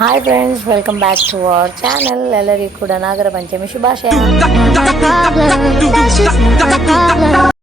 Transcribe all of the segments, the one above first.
Hi friends, welcome back to our channel. ಎಲ್ಲರಿಗೂ ಕೂಡ ನಾಗರ ಪಂಚಮಿ ಶುಭಾಶಯ.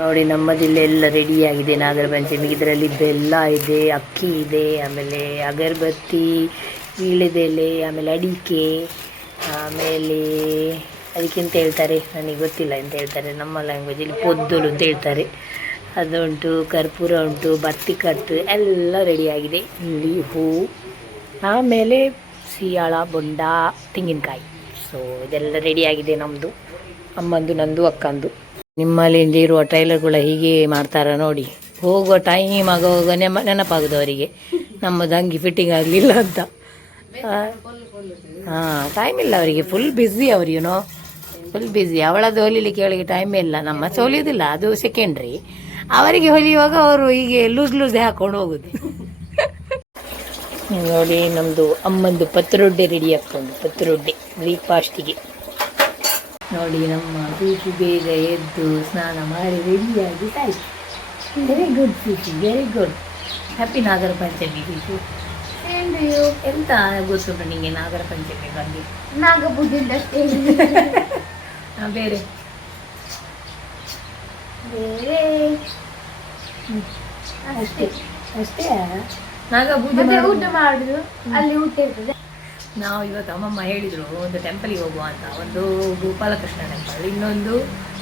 ನೋಡಿ, ನಮ್ಮದಿಲ್ಲೆಲ್ಲ ರೆಡಿಯಾಗಿದೆ ನಾಗರ ಪಂಚಮಿಗೆ. ಇದರಲ್ಲಿ ಬೆಲ್ಲ ಇದೆ, ಅಕ್ಕಿ ಇದೆ, ಆಮೇಲೆ ಅಗರಬತ್ತಿ, ವೀಳ್ಯದೆಲೆ, ಆಮೇಲೆ ಅಡಿಕೆ, ಆಮೇಲೆ ಅದಕ್ಕೆ ಎಂತ ಹೇಳ್ತಾರೆ ನನಗೆ ಗೊತ್ತಿಲ್ಲ ಎಂತ ಹೇಳ್ತಾರೆ. ನಮ್ಮ ಲ್ಯಾಂಗ್ವೇಜಲ್ಲಿ ಪೊದ್ದಲು ಅಂತ ಹೇಳ್ತಾರೆ. ಅದುಂಟು, ಕರ್ಪೂರ ಉಂಟು, ಬತ್ತಿ ಕಟ್ಟು ಎಲ್ಲ ರೆಡಿಯಾಗಿದೆ. ಇಲ್ಲಿ ಹೂ, ಆಮೇಲೆ ಸಿಯಾಳ, ಬೊಂಡ, ತೆಂಗಿನಕಾಯಿ. ಸೊ ಇದೆಲ್ಲ ರೆಡಿಯಾಗಿದೆ ನಮ್ಮದು, ಅಮ್ಮಂದು, ನಂದು, ಅಕ್ಕಂದು. ನಿಮ್ಮಲ್ಲಿ ಇರುವ ಟ್ರೈಲರ್ಗಳ ಹೀಗೆ ಮಾಡ್ತಾರ ನೋಡಿ. ಹೋಗುವ ಟೈಮ್ ಆಗುವಾಗ ನೆನಪಾಗೋದು ಅವರಿಗೆ ನಮ್ಮದು ಅಂಗಿ ಫಿಟ್ಟಿಂಗ್ ಆಗಲಿಲ್ಲ ಅಂತ. ಹಾಂ, ಟೈಮ್ ಇಲ್ಲ ಅವರಿಗೆ, ಫುಲ್ ಬ್ಯುಸಿ ಅವರು, ಫುಲ್ ಬ್ಯುಸಿ. ಅವಳದ್ದು ಹೊಲಿಲಿಕ್ಕೆ ಅವಳಿಗೆ ಟೈಮೇ ಇಲ್ಲ. ನಮ್ಮ ಹೊಲಿಯೋದಿಲ್ಲ, ಅದು ಸೆಕೆಂಡ್ರಿ. ಅವರಿಗೆ ಹೊಲಿಯುವಾಗ ಅವರು ಹೀಗೆ ಲೂಸೇ ಹಾಕೊಂಡು ಹೋಗೋದು. ನೋಡಿ, ನಮ್ಮದು ಅಮ್ಮಂದು ಪತ್ರೊಡ್ಡೆ ರೆಡಿ ಹಾಕ್ಕೊಂಡು, ಪತ್ರೊಡ್ಡೆ ಬ್ರೇಕ್ಫಾಸ್ಟಿಗೆ. ನೋಡಿ, ನಮ್ಮ ಫೀಫಿ ಬೇಗ ಎದ್ದು ಸ್ನಾನ ಮಾಡಿ ರೆಡಿಯಾಗಿ ಆಯ್ತು. Very good Fifi, very good. Happy Nagara Panchami Fifi. ಎಂತ ಗೊತ್ತುಂಟು ನಿಮಗೆ ನಾಗರ ಪಂಚಮಿ ಬಗ್ಗೆ? ನಾಗಬುದ್ಧಿಂದ ಬೇರೆ ಬೇರೆ ಅಷ್ಟೇ ಅಷ್ಟೇ. ನಾಗಪೂಜೆ ಊಟ ಮಾಡುದು, ಅಲ್ಲಿ ಊಟ ಇರ್ತದೆ. ನಾವು ಇವತ್ತು ಅಮ್ಮಮ್ಮ ಹೇಳಿದರು ಒಂದು ಟೆಂಪಲಿಗೆ ಹೋಗುವ ಅಂತ. ಒಂದು ಗೋಪಾಲಕೃಷ್ಣ ಟೆಂಪಲ್, ಇನ್ನೊಂದು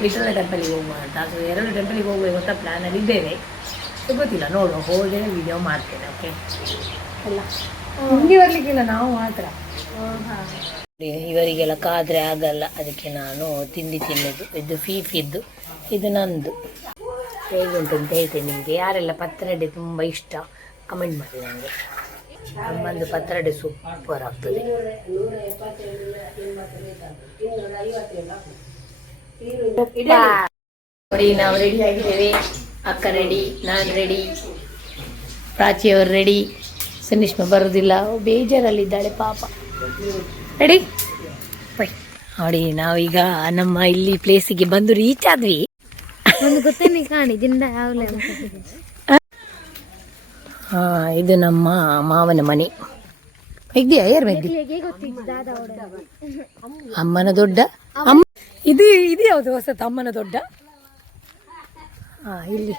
ವಿಠಲ ಟೆಂಪಲಿಗೆ ಹೋಗುವ ಅಂತ. ಸೊ 2 ಟೆಂಪಲಿಗೆ ಹೋಗುವ ಅಂತ ಪ್ಲ್ಯಾನಲ್ಲಿ ಇದ್ದೇವೆ. ಗೊತ್ತಿಲ್ಲ, ನೋಡುವ, ಹೋದರೆ ವಿಡಿಯೋ ಮಾಡ್ತೇನೆ. ಓಕೆ, ಎಲ್ಲ ಹಿಂಗೆ ಬರಲಿಕ್ಕಿಲ್ಲ, ನಾವು ಮಾತ್ರ. ಇವರಿಗೆಲ್ಲ ಕಾದರೆ ಆಗಲ್ಲ, ಅದಕ್ಕೆ ನಾನು ತಿನ್ನೋದು. ಇದು ಫೀಫಿದ್ದು, ಇದು ನಂದು. ಹೇಗುಂಟು ಅಂತ ಹೇಳ್ತೇನೆ ನಿಮಗೆ. ಯಾರೆಲ್ಲ ಪತ್ರೊಡೆ ತುಂಬ ಇಷ್ಟ ಕಮೆಂಟ್ ಮಾಡಿ ನನಗೆ. ನಮ್ಮಂದು ಪತ್ರೊಡೆ ಸೂಪರ್ ಆಗ್ತದೆ. ನೋಡಿ, ನಾವು ರೆಡಿ ಆಗಿದ್ದೇವೆ. ಅಕ್ಕ ರೆಡಿ, ನಾನು ರೆಡಿ, ಪ್ರಾಚಿಯವರು ರೆಡಿ. ಸನಿಷ್ಮ ಬರೋದಿಲ್ಲ, ಬೇಜಾರಲ್ಲಿದ್ದಾಳೆ ಪಾಪ. Ready by. ನೋಡಿ, ನಾವೀಗ ನಮ್ಮ ಇಲ್ಲಿ ಪ್ಲೇಸಿಗೆ ಬಂದು ರೀಚ್ ಆದ್ವಿ. ಒಂದು ಗೊತ್ತೇನೆ ಕಾಣಿದಿಂದ ಯಾವಲೇ. ಇದು ನಮ್ಮ ಮಾವನ ಮನೆ. ಹೇಗಿದೆಯಾ? ಯಾರು ಮೆಗ್ದಿ? ಅಮ್ಮನ ದೊಡ್ಡ ಅಮ್ಮ. ಇದು ಯಾವುದು ಹೊಸತು? ಅಮ್ಮನ ದೊಡ್ಡ. ಇಲ್ಲಿ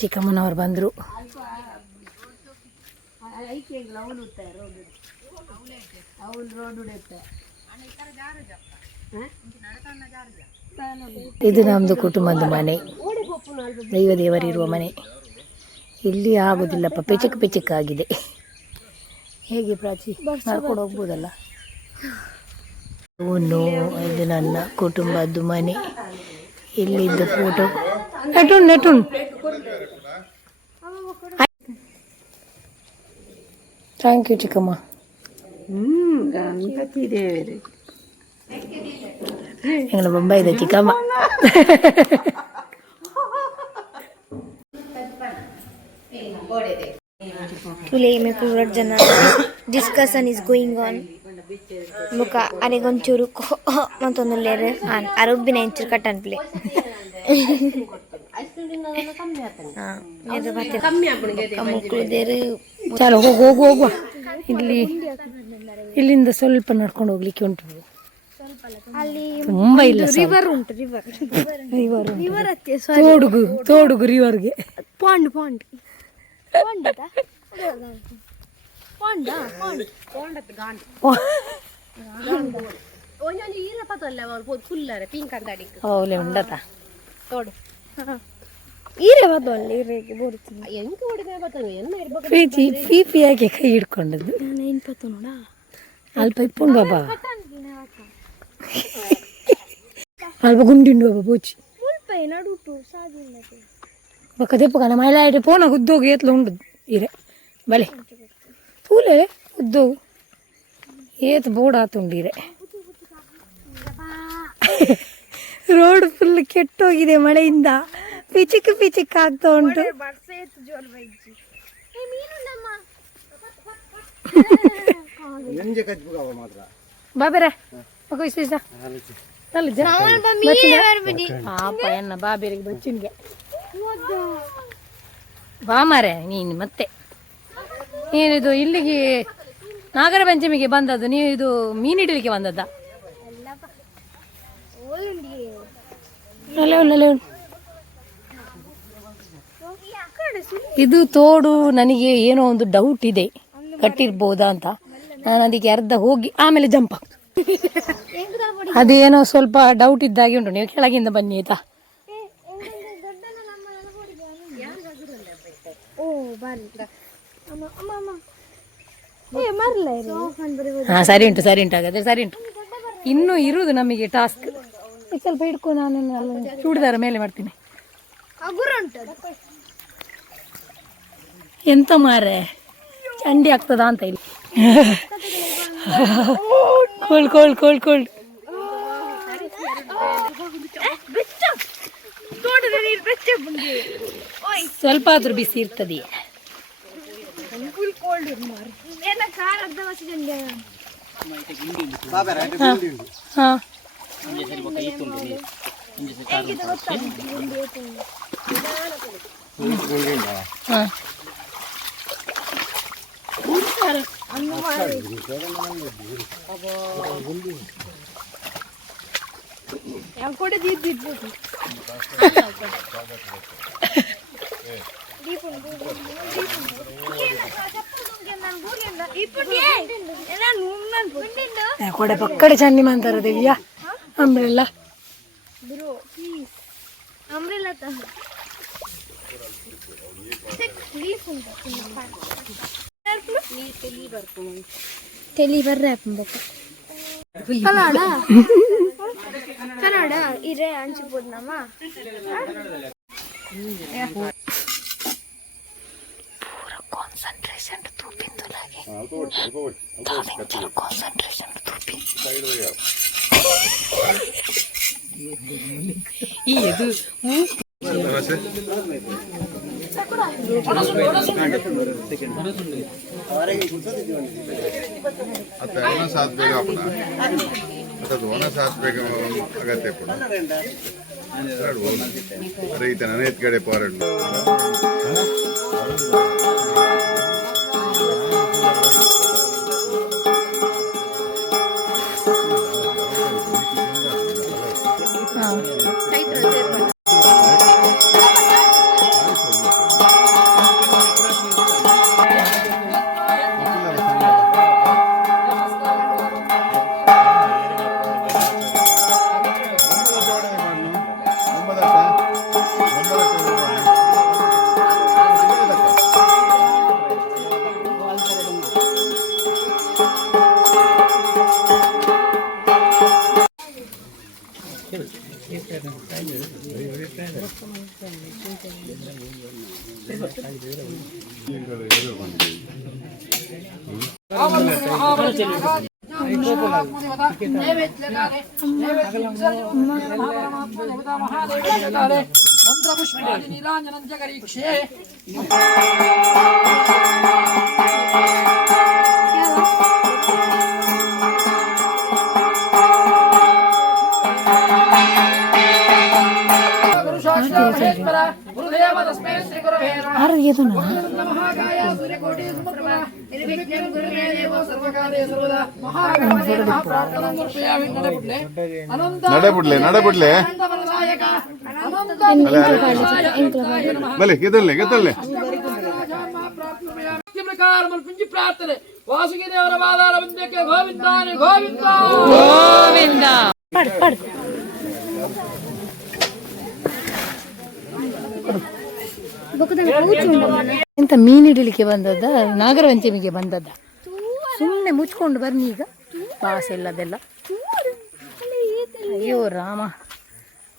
ಚಿಕ್ಕಮ್ಮನವ್ರು ಬಂದರು. ಇದು ನಮ್ಮದು ಕುಟುಂಬದ ಮನೆ, ದೇವರಿರುವ ಮನೆ. ಇಲ್ಲಿ ಆಗೋದಿಲ್ಲಪ್ಪ, ಪೆಚಕ್ ಆಗಿದೆ. ಹೇಗೆ ಪ್ರಾಚಿ ನಡ್ಕೊಂಡು ಹೋಗ್ಬೋದಲ್ಲ? ಇದು ನನ್ನ ಕುಟುಂಬದ ಮನೆ. ಇಲ್ಲಿದ್ದ ಫೋಟೋ ನೆಟುನ್. ಥ್ಯಾಂಕ್ ಯು ಚಿಕ್ಕಮ್ಮ. ಎಂಗಳ ಬೊಂಬಾಯಿದ ಚಿಕ್ಕಮ್ಮ. Today my favorite jana discussion is going on. Muka anegonchuru mantonu lere an arubina inchur katan play. ಇದು ಮತ್ತೆ ಮಕ್ಕಳು ದೇರು. ಚಲೋ ಹೋಗುವ. ಇಲ್ಲಿಂದ ಸ್ವಲ್ಪ ನಡ್ಕೊಂಡು ಹೋಗ್ಲಿಕ್ಕೆ ಉಂಟು. ತುಂಬ ಇಲ್ಲ, ರಿವರ್ ಉಂಟು. ತೋಡುಗು ರಿವರ್ಗೆ. ಪಾಂಡ್ ಅವಲೆ ಉಂಡತ ತೋಡು ಫೀಫಿ ಯಾಕೆ ಕೈ ಹಿಡ್ಕೊಂಡದ್ದು? ಅಲ್ಪ ಇಪ್ಪುಂಡು ಬಾಬಾ, ಅಲ್ಪ ಗುಂಡಿಂಡು ಬಾಬಾ ಪೂಚಿ ಬಕ್ಕ ದೆಪ್ಪಕನ ಮೈಲಾಯ್ತು ಪೋನ ಉದ್ದೋಗಿ ಏತ್ಲ ಉಂಡು ಇರೆ ಬಲೆ ಪೂಲೆ ಉದ್ದೋಗು ಏತ್ ಬೋರ್ಡ್ ಆತುಂಡಿರೆ. ರೋಡ್ ಫುಲ್ ಕೆಟ್ಟೋಗಿದೆ ಮಳೆಯಿಂದ. ಪಿಚಿಕ್ ಆಗ್ತಾ ಉಂಟು. ಬಾಬೇರ ಪಾಪ ಎನ್ನ ಬಾಬೇರಿಗೆ ಬಚ್ಚಿನ್ಗೆ ಬಾ ಮಾರೆ ನೀನು. ಮತ್ತೆ ಏನಿದು ಇಲ್ಲಿಗೆ ನಾಗರ ಪಂಚಮಿಗೆ ಬಂದದ್ದು ನೀವು, ಇದು ಮೀನಿಡಲಿಕ್ಕೆ ಬಂದದ್ದ? ಇದು ತೋಡು ನನಗೆ ಏನೋ ಒಂದು ಡೌಟ್ ಇದೆ, ಕಟ್ಟಿರ್ಬೋದಾ ಅಂತ. ನಾನು ಅದಕ್ಕೆ ಅರ್ಧ ಹೋಗಿ ಆಮೇಲೆ ಜಂಪ್ ಆಗ್ತದೆ. ಅದೇನೋ ಸ್ವಲ್ಪ ಡೌಟ್ ಇದ್ದಾಗೆ ಉಂಟು. ನೀವು ಕೆಳಗಿಂದ ಬನ್ನಿ ಆಯ್ತಾ? ಹಾ ಸರಿ ಉಂಟು ಹಾಗಾದ್ರೆ ಸರಿ ಉಂಟು. ಇನ್ನೂ ಇರುವುದು ನಮಗೆ ಟಾಸ್ಕ್. ಸ್ವಲ್ಪ ಹಿಡ್ಕೊ, ನಾನು ಚೂಡಿದಾರ ಮೇಲೆ ಮಾಡ್ತೀನಿ. ಎಂತ ಮಾರೆ ಚಂಡಿ ಆಗ್ತದ ಅಂತ ಇಲ್ಲಿ. ಕೋಲ್ಡ್ ಸ್ವಲ್ಪ ಆದ್ರೂ ಬಿಸಿ ಇರ್ತದೆ. ಹಾ ಕೊಡೆ ಪಕ್ಕಡೆ ಚನ್ನಿ ಮಾಡ್ತಾರ ದೇವಿಯಾ ಅಂಬ್ರೆಲ್ಲ. ತೆಲಿ ಬರ್ರೆ ಕನ್ನಡ ಇರೇ ಅನ್ಸಿಬೋದು ನಮ್ಮ ಪೂರ ಕಾನ್ಸಂಟ್ರೇಷನ್ ತೂಪಿಂದು ಲಾಗೆ ಕಾನ್ಸಂಟ್ರೇಷನ್ ತೂಪಿ ಈ ಇದು आता साथ बेगा अपना आता दोन साथ बेगा अगत्य पड़ा अरे इतना नेत कड़े पारड नडे बिडले बले ಗೆದಲ್ಲೆ ಪ್ರಾರ್ಥನೆ ವಾಸುಗಿ ದೇವರ ಬಾದಾರ ಬಂದಕ್ಕೆ ಗೋವಿಂದಾನೆ ಗೋವಿಂದ ಗೋವಿಂದ ಪಡ್ ಎಂತ ಮೀನಿಡಲಿಕ್ಕೆ ಬಂದದ್ದ, ನಾಗರ ಪಂಚಮಿಗೆ ಬಂದದ್ದ? ಸುಮ್ಮನೆ ಮುಚ್ಕೊಂಡು ಬನ್ನಿ ಈಗ, ಪಾಸ್ ಎಲ್ಲದೆಲ್ಲ. ಅಯ್ಯೋ ರಾಮ,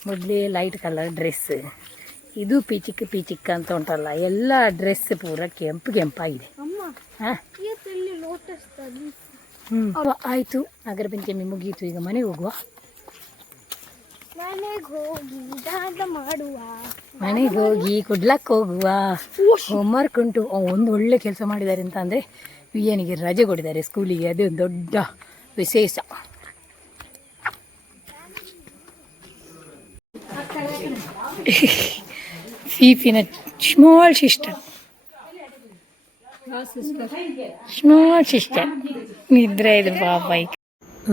ಮೊದಲೇ ಲೈಟ್ ಕಲರ್ ಡ್ರೆಸ್, ಇದು ಪೀಚಿಕ್ ಅಂತ ಉಂಟಲ್ಲ, ಎಲ್ಲ ಡ್ರೆಸ್ ಪೂರ ಕೆಂಪಾಗಿದೆ. ಆಯ್ತು, ನಾಗರ ಪಂಚಮಿ ಮುಗೀತು, ಈಗ ಮನೆಗೆ ಹೋಗುವ. ಮನೆಗೆ ಹೋಗಿ ಕುಡ್ಲಕ್ಕೆ ಹೋಗುವ. ಹೋಮ್ವರ್ಕ್ ಉಂಟು. ಒಂದು ಒಳ್ಳೆ ಕೆಲಸ ಮಾಡಿದ್ದಾರೆ ಅಂತ ಅಂದರೆ ವಿಯನಿಗೆ ರಜೆ ಕೊಟ್ಟಿದ್ದಾರೆ ಸ್ಕೂಲಿಗೆ, ಅದು ಒಂದು ದೊಡ್ಡ ವಿಶೇಷ. ಫೀಫಿನ ಸ್ಮಾಲ್ ಸಿಸ್ಟರ್ ಸ್ಮಾರ್ಟ್ ಸಿಸ್ಟರ್ ನಿದ್ರೆ ಇದು ಪಾಪ.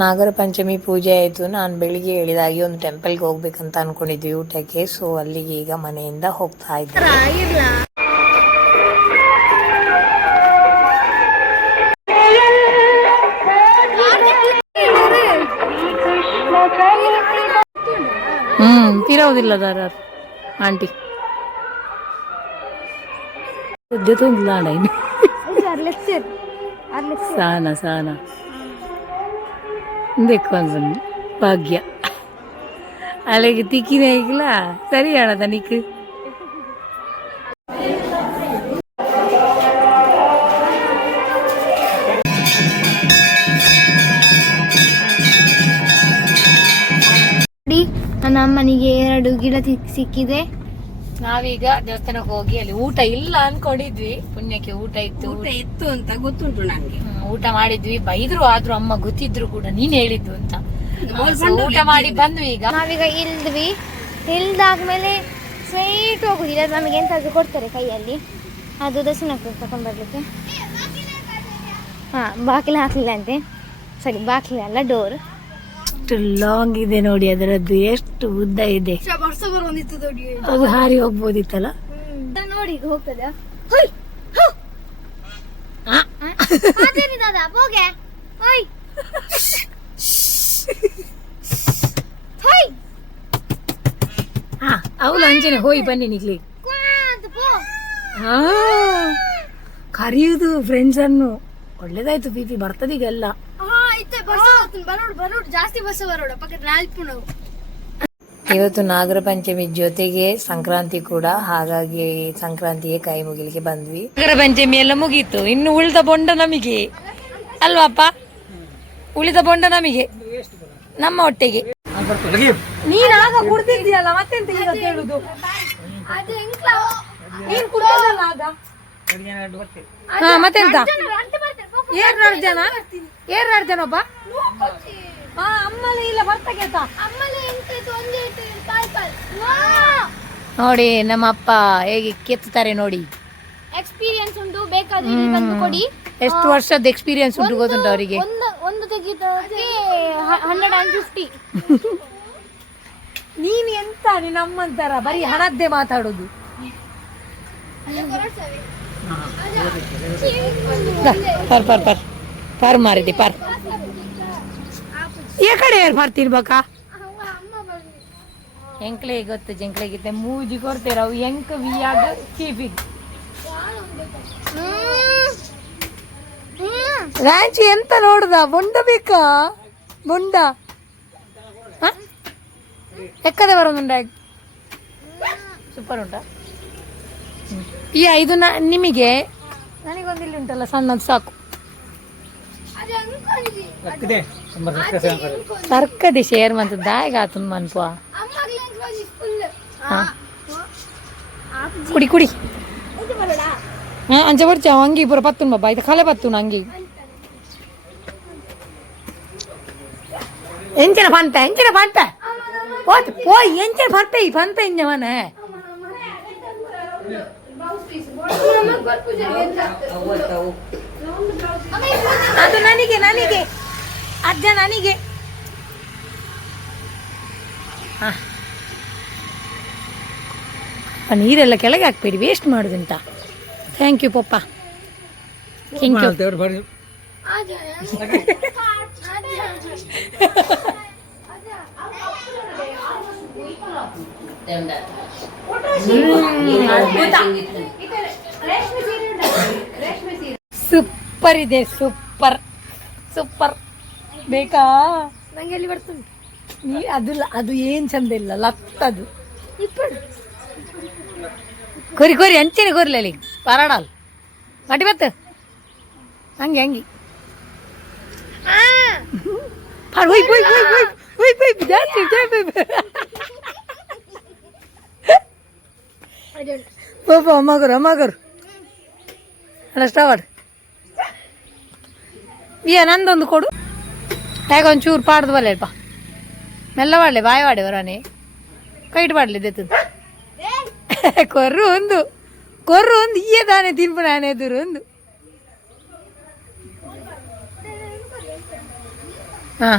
ನಾಗರ ಪಂಚಮಿ ಪೂಜೆ ಆಯಿತು. ನಾನು ಬೆಳಿಗ್ಗೆ ಹೇಳಿದಾಗಿ ಒಂದು ಟೆಂಪಲ್ಗೆ ಹೋಗ್ಬೇಕಂತ ಅನ್ಕೊಂಡಿದ್ವಿ ಊಟಕ್ಕೆ. ಸೊ ಅಲ್ಲಿಗೆ ಈಗ ಮನೆಯಿಂದ ಹೋಗ್ತಾ ಇದ್ದೆ. ತಿರೋದಿಲ್ಲ ದಾರ ಆಂಟಿ ಸಾನ ಸಾನ देखो ಭಾಗ್ಯ ಅಲ್ಲಿಗೆ ತಿಕ್ಕಿನೇ ಆಗಿಲ್ಲ ಸರಿ ಹೇಳದ ನಿಕ್ ನನ್ನ ಅಮ್ಮನಿಗೆ 2 ಗಿಡ ಸಿಕ್ಕಿದೆ. ನಾವೀಗ ದೇವಸ್ಥಾನಕ್ಕೆ ಹೋಗಿ ಅಲ್ಲಿ ಊಟ ಇಲ್ಲ ಅನ್ಕೊಂಡಿದ್ವಿ, ಪುಣ್ಯಕ್ಕೆ ಊಟ ಇತ್ತು ಅಂತ ಗೊತ್ತುಂಟು ನಂಗೆ. ಊಟ ಮಾಡಿದ್ವಿ. ಬೈದ್ರು, ಆದ್ರೂ ಅಮ್ಮ ಗೊತ್ತಿದ್ರು ಕೂಡ ನೀನ್ ಹೇಳಿದ್ದು ಅಂತ ಊಟ ಮಾಡಿ ಬಂದ್ವಿ. ಈಗ ನಾವೀಗ ಇಲ್ದಾದ್ಮೇಲೆ ಸ್ಟ್ರೈಟ್ ಹೋಗುದಿಲ್ಲ, ನಮಗೆ ಎಂತಾದ್ರು ಕೊಡ್ತಾರೆ ಕೈಯಲ್ಲಿ, ಅದು ದರ್ಶನಕ್ಕೆ ತಕೊಂಡ್ ಬರ್ಲಿಕ್ಕೆ. ಬಾಗಿಲು ಹಾಕ್ಲಿಲ್ಲ ಅಂತೆ, ಸರಿ ಬಾಗಿಲು ಅಲ್ಲ ಡೋರ್. ಲಾಂಗ್ ಇದೆ ನೋಡಿ, ಅದರದ್ದು ಎಷ್ಟು ಉದ್ದ ಇದೆ, ಅದು ಹಾರಿ ಹೋಗ್ಬೋದಿತ್ತಲ್ಲ ನೋಡಿ. ಹೋಗ್ತದ ಅವಳು ಅಂಚನೆ ಹೋಯ್ ಬನ್ನಿ ನಿಕ್ಲಿ. ಕರೆಯುವುದು ಫ್ರೆಂಡ್ಸ್ ಅನ್ನು, ಒಳ್ಳೇದಾಯ್ತು. ಪಿ ಬರ್ತದೀಗೆಲ್ಲ ಇವತ್ತು ನಾಗರ ಪಂಚಮಿ ಜೊತೆಗೆ ಸಂಕ್ರಾಂತಿ ಕೂಡ, ಹಾಗಾಗಿ ಸಂಕ್ರಾಂತಿಗೆ ಕೈ ಮುಗಿಲಿಕ್ಕೆ ಬಂದ್ವಿ. ನಾಗರ ಪಂಚಮಿ ಎಲ್ಲ ಮುಗೀತು, ಇನ್ನು ಉಳಿದ ಬೊಂಡ ನಮಗೆ ಅಲ್ವಾಪ್ಪ, ಉಳಿದ ಬೊಂಡ ನಮಗೆ ನಮ್ಮ ಹೊಟ್ಟೆಗೆ. ನೀನಾಗ ಕುಡ್ದಿದ್ಯಲ್ಲ ಮತ್ತೆಂತ ಈಗ ಹೇಳುದು? ನೀನ್ ಕುಡ್ದಲ್ಲ ಆಗ ಮತ್ತೆಂತ? 2 ಜನ ಒಬ್ಬ ಅಮ್ಮಲ್ಲಿ ಇಲ್ಲ ಬರ್ತಕ್ಕೆ ನೋಡಿ ನಮ್ಮ ಅಪ್ಪ ಹೇಗೆ ಕೆತ್ತುತ್ತಾರೆ ನೋಡಿ. ಎಕ್ಸ್ಪೀರಿಯನ್ಸ್ ಉಂಟು, ಬೇಕಾದ್ರೆ ಇಲ್ಲಿ ಬಂದು ಕೊಡಿ. ಎಷ್ಟು ವರ್ಷದ ಎಕ್ಸ್ಪೀರಿಯನ್ಸ್ ಉಂಟು ಗೊತ್ತುಂಟು ಅವರಿಗೆ. ಒಂದು ತೆಗಿತಕ್ಕೆ 150. ನೀನ್ ಎಂತ ನಮ್ಮಂತರ ಬರೀ ಹಣದ್ದೇ ಮಾತಾಡೋದು. ಪರ್ ಮಾರಿದೆ ಪರ್ ಈ ಕಡೆ ಬರ್ತಿರ್ಬೇಕಾ? ಎಂಕ್ಲೆ ಗೊತ್ತು, ಜಂಕ್ಲೆಗಿತ್ತೆ ಮೂಜಿ ಕೊಡ್ತೀರ ಅವು ಎಂಕ್ ವಿಯಾಗ ಚೀಪಿಗೆ ರಾಂಚಿ ಎಂತ ನೋಡುದ? ಬೊಂಡ ಬೇಕಾ? ಬೊಂಡ ಎಕ್ಕದ ಬರೋದುಂಡ ಸೂಪರ್ ಉಂಟಾ? ಇದು ನಿಮಗೆ, ನನಗೊಂದಿಲ್ಲಿ ಉಂಟಲ್ಲ ಸಣ್ಣದು ಸಾಕು. ಸರ್ಕದಿ ಶೇರ್ ಮಂತ ದಾಯಿಗ ಆತನ್ ಮನ್ಪ ಕುಡಿ ಕುಡಿ ಅಂಚೆ ಬರ್ಚಾವ ಅಂಗಿ ಪೂರ ಪತ್ತುನ್ ಬಾಬಾ ಇದು ಕಲೆ ಪತ್ತುನ್ ಅಂಗಿ ಎಂಚಿನ ಪಂತ ಪೋಯ್ ಎಂಚಿನ ಪಂತ ಇಂಜವನ ಅದು ನನಗೆ ಅಜ್ಜ ನನಗೆ. ನೀರೆಲ್ಲ ಕೆಳಗೆ ಹಾಕ್ಬೇಡಿ, ವೇಸ್ಟ್ ಮಾಡುದಂತ. ಥ್ಯಾಂಕ್ ಯು ಪಪ್ಪ, ಥ್ಯಾಂಕ್ ಯು. ಸೂಪರ್ ಇದೆ, ಸೂಪರ್ ಸೂಪರ್. ಬೇಕಾ? ನಂಗೆ ಎಲ್ಲಿ ಬರ್ತದೆ ನೀ ಅದು ಏನ್ ಚಂದ ಇಲ್ಲ ಲತ್ತದು. ಕೊರಿ ಅಂಚೆನೆ ಕೊರ್ಲಿ ಅಲ್ಲಿ ಪರಾಡಲ್ ಮಟಿ ಬತ್ತ ಹಂಗೆ ಅಮ್ಮಗರು ಅಲ್ಲ ಸ್ಟಾರ್ಟ್. ನಂದೊಂದು ಕೊಡು, ಹೇಗ ಒಂಚೂರು ಪಾಡ್ದು ಬಲ್ಲ ಅಲ್ಪ ಮೆಲ್ಲ ಮಾಡಲಿ, ಬಾಯ್ ಮಾಡಿ ವರಾನೆ ಕೈಟ್ ಮಾಡಲಿ ದೆತ್ತದು ಕೊರ್ರು ಒಂದು ಈಯೆ ತಾನೇ ತಿನ್ಪು ನಾನು ಎದುರು ಒಂದು ಹಾ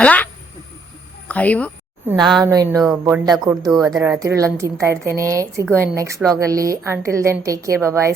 ಅಲ್ಲ ಕೈವು. ನಾನು ಇನ್ನು ಬೊಂಡ ಕುಡ್ದು ಅದರ ತಿರುಳನ್ನು ತಿಂತಾ ಇರ್ತೇನೆ. ಸಿಗುವ ನೆಕ್ಸ್ಟ್ ಬ್ಲಾಗಲ್ಲಿ. ಅಂಟಿಲ್ ದೆನ್ ಟೇಕ್ ಕೇರ್, ಬಾಯ್.